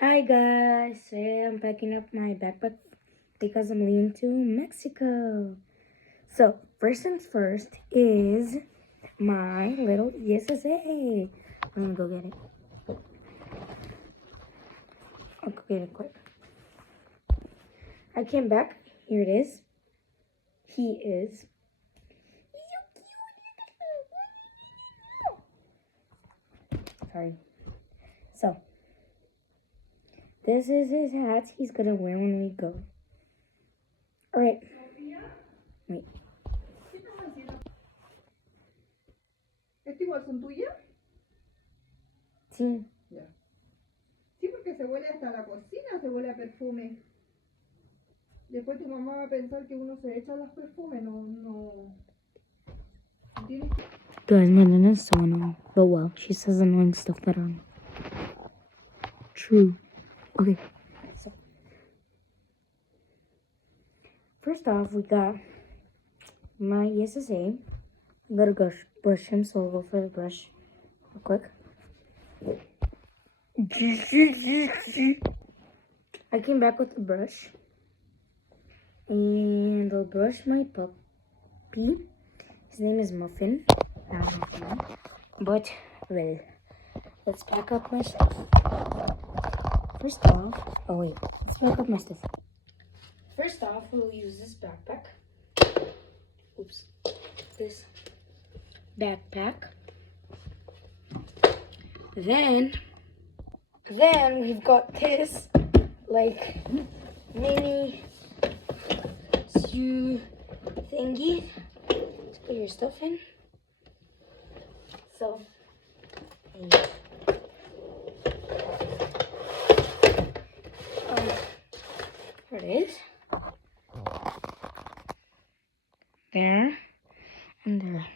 Hi guys, today I'm packing up my backpack because I'm leaving to Mexico. So first things first is my little ESSA. I'm gonna go get it. I'll go get it quick. I came back. Here it is. He is so cute. Sorry. So this is his hat he's gonna wear when we go. Alright. Wait. ¿Este igual son tuyas? Sí. Ya. Sí, porque se huele hasta la cocina, se huele a perfume. Después tu mamá va a pensar que uno se echa los perfumes, no. Tienes que... Guys, my nana is so annoying. But well, she says annoying stuff that are true. Okay, so first off, we got my ESSA. I'm gonna go brush him, so we'll go for the brush real quick. I came back with the brush. And I'll brush my puppy. His name is Muffin. But, well, let's pack up my stuff. First off, let's pack up my stuff. First off, we'll use this backpack. Oops. This backpack. Then we've got this, like, mini shoe thingy to put your stuff in. So, yeah. There it is. There and there.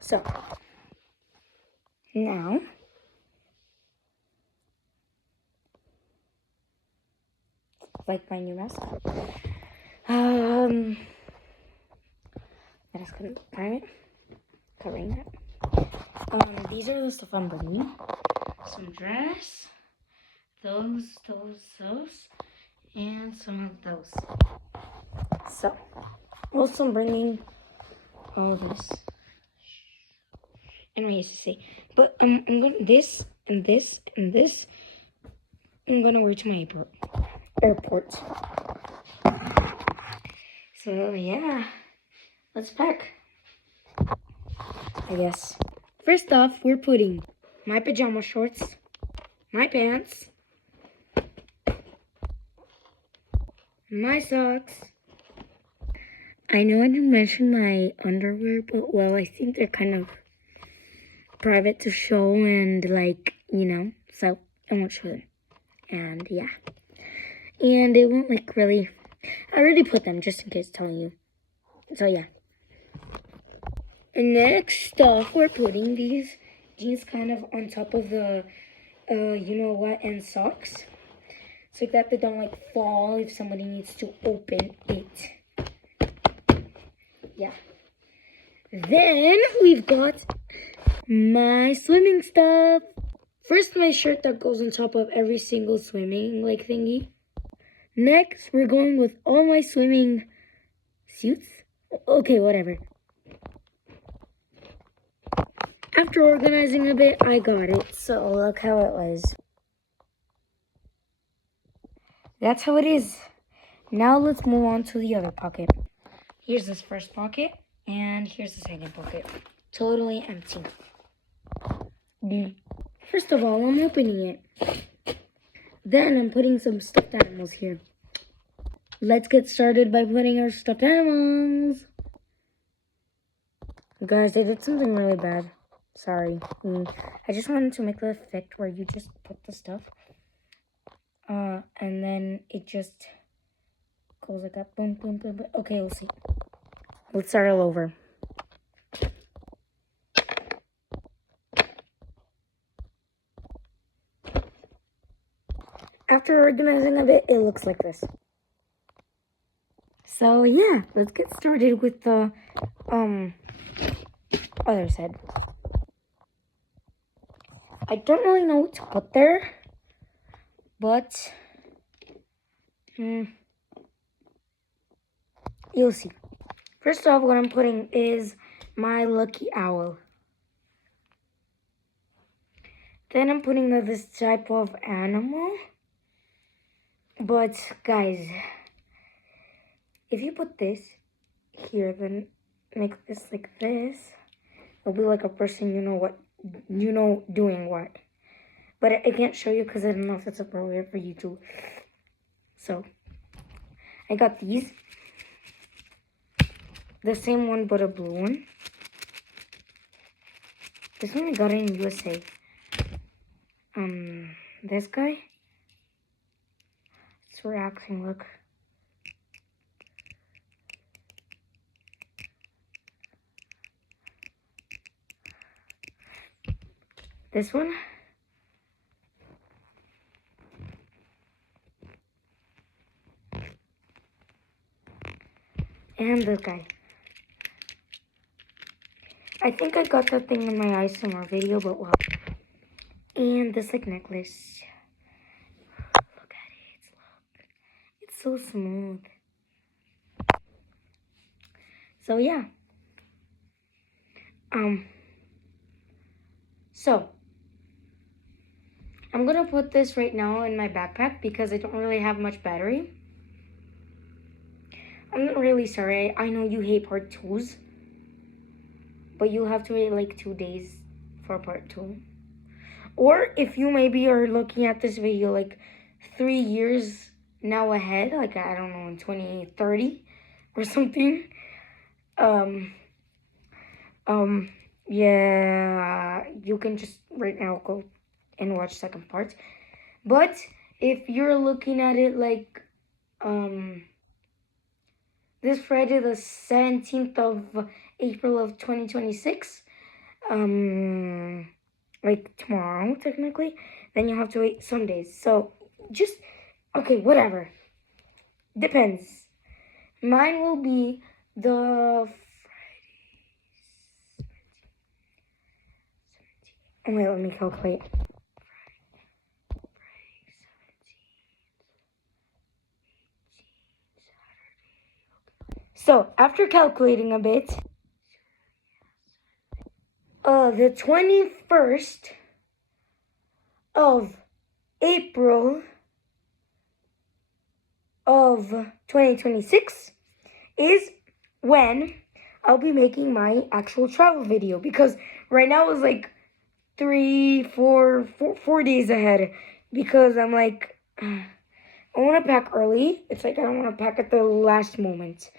So, now like my new mask. That is covering that. These are the stuff I'm bringing. Some dress, those, and some of those. So, also I'm bringing all this. And I used to say, but I'm gonna this and this and this. I'm gonna wear to my airport. So yeah, let's pack. I guess. First off, we're putting my pajama shorts, my pants, my socks. I know I didn't mention my underwear, but well, I think they're kind of private to show and like, so I won't show them. And yeah. And it won't like really, I already put them just in case telling you. So yeah. And next off, we're putting these jeans kind of on top of the, and socks. So that they don't like fall if somebody needs to open it. Yeah. Then we've got my swimming stuff. First, my shirt that goes on top of every single swimming thingy. Next, we're going with all my swimming suits. Okay, whatever. After organizing a bit, I got it. So look how it was. That's how it is. Now let's move on to the other pocket. Here's this first pocket, and here's the second pocket. Totally empty. First of all, I'm opening it. Then I'm putting some stuffed animals here. Let's get started by putting our stuffed animals. Guys, I did something really bad. Sorry. I just wanted to make the effect where you just put the stuff. And then it just goes like that. Boom, boom, boom, boom. Okay, we'll see. Let's start all over. After organizing a bit, it looks like this. So yeah, let's get started with the other side. I don't really know what to put there, but you'll see. First off, what I'm putting is my lucky owl. Then I'm putting this type of animal. But guys, if you put this here, then make this like this, it'll be like a person doing what. But I can't show you because I don't know if it's appropriate for YouTube. So I got these. The same one but a blue one. This one I got in USA. This guy. It's relaxing, look. This one. And this guy. I think I got that thing in my ASMR video, but well. And this like necklace. Look at it. Look. It's so smooth. So yeah. So I'm gonna put this right now in my backpack because I don't really have much battery. I'm not really sorry. I know you hate part 2s. But you'll have to wait like 2 days for part 2. Or if you maybe are looking at this video like 3 years now ahead, like I don't know, in 2030 or something. Yeah, you can just right now go and watch second part. But if you're looking at it like this Friday the 17th of April of 2026, like tomorrow technically, then you have to wait some days. So just, okay, whatever. Depends. Mine will be the Friday, 17th. Wait, let me calculate. So, after calculating a bit, the 21st of April of 2026 is when I'll be making my actual travel video, because right now it's like 4 days ahead, because I'm like, I want to pack early. It's like I don't want to pack at the last moment.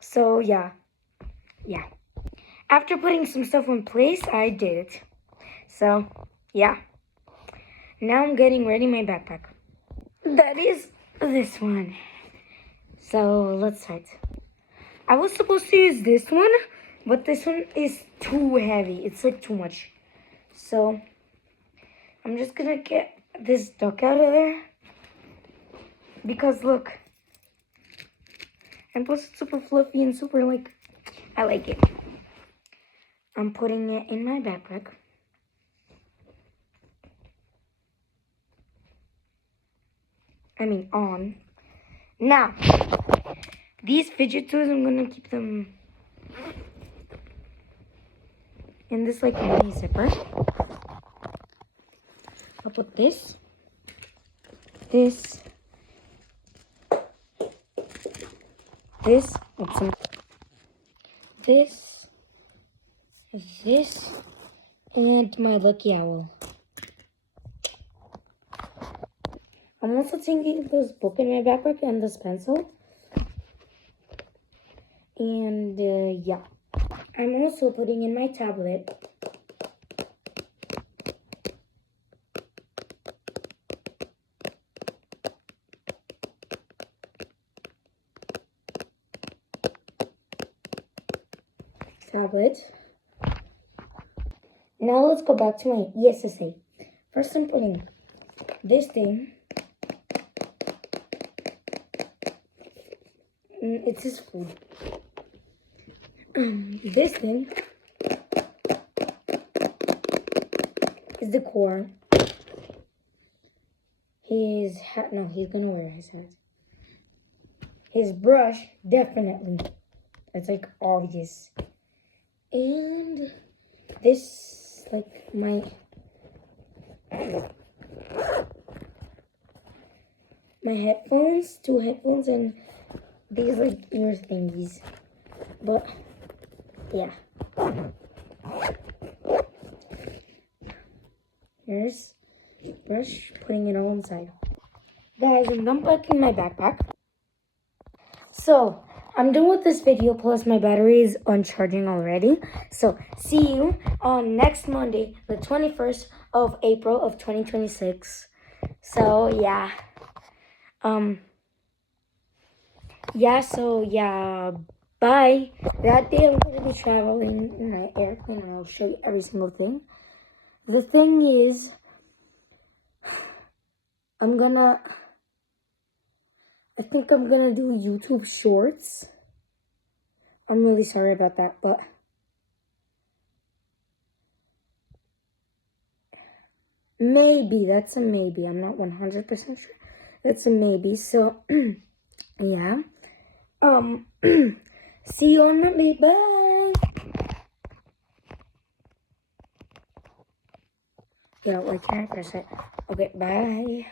So yeah. After putting some stuff in place, I did it. So yeah. Now I'm getting ready my backpack. That is this one. So let's start. I was supposed to use this one, but this one is too heavy. It's like too much. So I'm just gonna get this duck out of there. Because look. And plus it's super fluffy and super like, I like it. I'm putting it in my backpack. On. Now, these fidget toys, I'm gonna keep them in this like mini zipper. I'll put this, oops, this, and my lucky owl. I'm also taking this book in my backpack and this pencil. And yeah, I'm also putting in my tablet. Now let's go back to my ESSA. First I'm putting this thing. It's his food. This thing is the core. his hat. No, he's gonna wear his hat. His brush, definitely. That's like obvious. And this, like my headphones, 2 headphones, and these like ear thingies. But yeah. Here's the brush, putting it all inside. Guys, I'm done packing my backpack. So, I'm done with this video, plus my battery is on charging already. So, see you on next Monday, the 21st of April of 2026. So, yeah. Bye. That day I'm going to be traveling in my airplane, and I'll show you every single thing. The thing is, I think I'm gonna do YouTube shorts. I'm really sorry about that, but maybe, that's a maybe. I'm not 100% sure. That's a maybe. So, yeah. See you on Monday. Bye. Yeah, why can't I press it? Okay, bye.